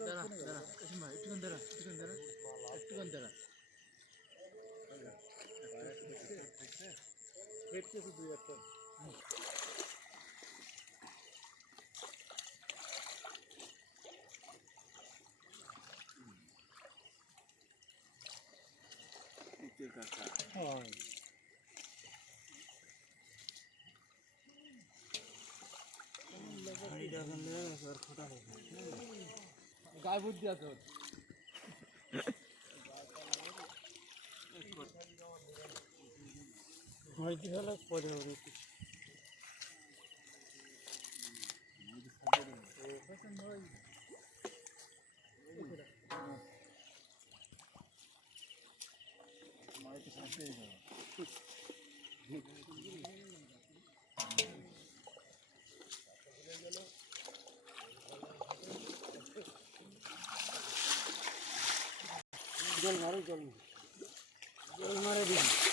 দাঁড়া দাঁড়া একটুখান দাঁড়া একটুখান দাঁড়া একটুখান দাঁড়া গায়ে বুদ্ধি আছে। হয়তো পরে জল মারে জল মারে। জল মারে দিবি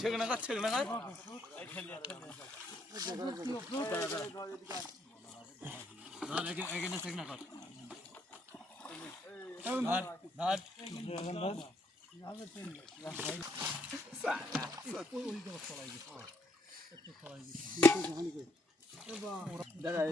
ছেকনা কাজ ছেকনা কাজ ধর এখানে এখানে কাজ দাদা